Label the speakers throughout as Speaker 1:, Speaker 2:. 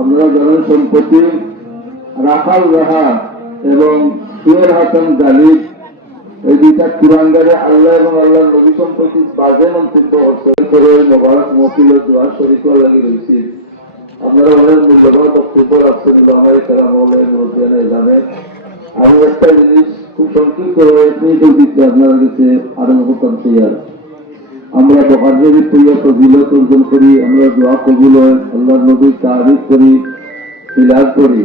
Speaker 1: আপনারা জানেন সম্পত্তি রাখাল রাহা এবং সুয়ের হাসান গালিব এই দুইটা কুরাঙ্গারে আল্লাহ এবং আল্লাহ নবী সম্পর্কে বাজে মন্তব্য অর্জন করে মোবারক মকিল ও দোয়ার শরীফ লাগি রয়েছে। আপনারা অনেক মূল্যবান বক্তব্য রাখছেন আমার তারা মরুদ্দানে জানেন। আমি একটা জিনিস খুব সংক্ষিপ্ত দিতে আপনার কাছে আরম্ভ করতাম সেই আমরা বকারের প্রিয় ফজিলত অর্জন করি আমরা দোয়া কবুল হয় আল্লাহ নবীর তারিফ করি বিলাস করি।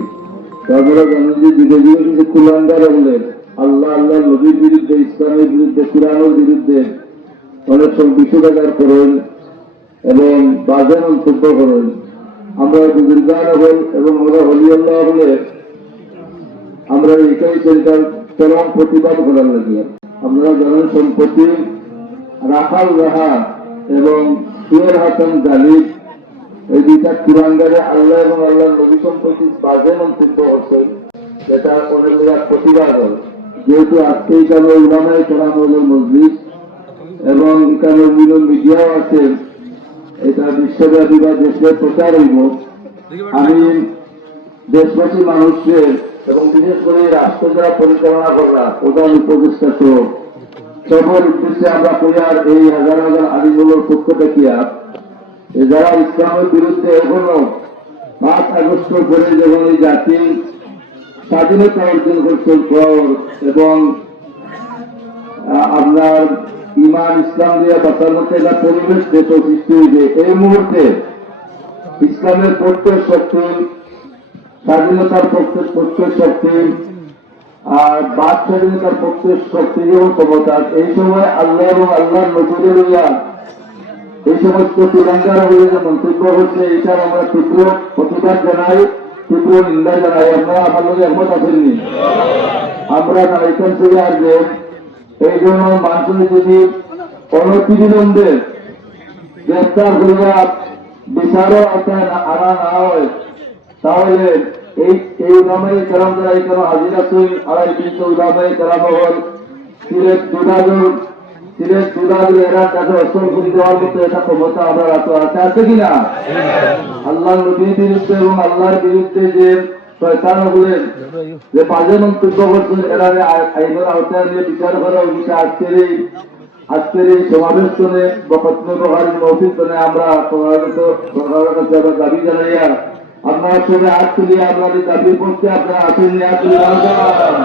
Speaker 1: তো আপনারা জানেন যে যুগে কিন্তু কুলাঙ্গার হলেন আল্লাহ আল্লাহ নবীর বিরুদ্ধে, ইসলামের বিরুদ্ধে, কোরআনের বিরুদ্ধে অনেক সব বিষোদাগার করেন এবং বাজে মন্তব্য করেন। আমরা বুজুর্গান হল এবং আমরা হলি আল্লাহ হলে আমরা এটাই চিন্তার চরম প্রতিবাদ করার লাগে। আপনারা জানেন সম্পত্তি রাখাল রাহা এবং সুয়ের হাসান গালিব। এই দুইটা কুরাঙ্গারে আল্লাহ এবং আল্লাহ নবী সম্পর্কে বাজে মন্তব্য করছেন, যেটা অনেক জায়গায় প্রতিবাদ হয়। যেহেতু আজকে এখানে ইমামাই কেরামলের মজলিস এবং এখানে বিভিন্ন মিডিয়াও আছে, এটা বিশ্বব্যাপী বা দেশের প্রচার হইব। আমি দেশবাসী মানুষের এবং বিশেষ করে রাষ্ট্র যারা পরিচালনা করা প্রধান উপদেষ্টা সহ সবার উদ্দেশ্যে আমরা কইয়ার এই হাজার হাজার আলিমুলোর পক্ষ যে যারা ইসলামের বিরুদ্ধে এখনও পাঁচ আগস্ট করে যখন এই জাতি স্বাধীনতা অর্জন করছে পর এবং আপনার ইমান, ইসলাম দিয়ে বাঁচার মধ্যে একটা পরিবেশ দেশ সৃষ্টি হয়েছে। এই মুহূর্তে ইসলামের প্রত্যেক শক্তি, স্বাধীনতার পক্ষে প্রত্যেক শক্তি আর বাদ স্বাধীনতার পক্ষে শক্তি এবং ক্ষমতা। এই সময় আল্লাহ এবং আল্লাহ নজরে লইয়া এই সমস্ত তিরঙ্গার হয়ে যে মন্তব্য হচ্ছে, এটার আমরা তীব্র প্রতিবাদ জানাই, তীব্র নিন্দা জানাই। আপনারা আমার লোক একমত আসেননি আমরা এখান থেকে আসব। এই জন্য মানুষের যদি অনতিবিলম্বে গ্রেফতার করিয়া বিচারও না- আনা না হয়, তাহলে এই এই কেরাম যারা এখানে হাজির আছে। আল্লাহর বিরুদ্ধে যে হলেন যে মন্তব্য করছেন এরা আইনের আওতায় নিয়ে বিচার করা উচিত আজকের এই আজকের এই সমাবেশ শুনে আমরা আমরা দাবি জানাইয়া আপনার সঙ্গে হাত তুলিয়ে আপনাদের দাবির পক্ষে আপনারা আসেন
Speaker 2: বাঁচাও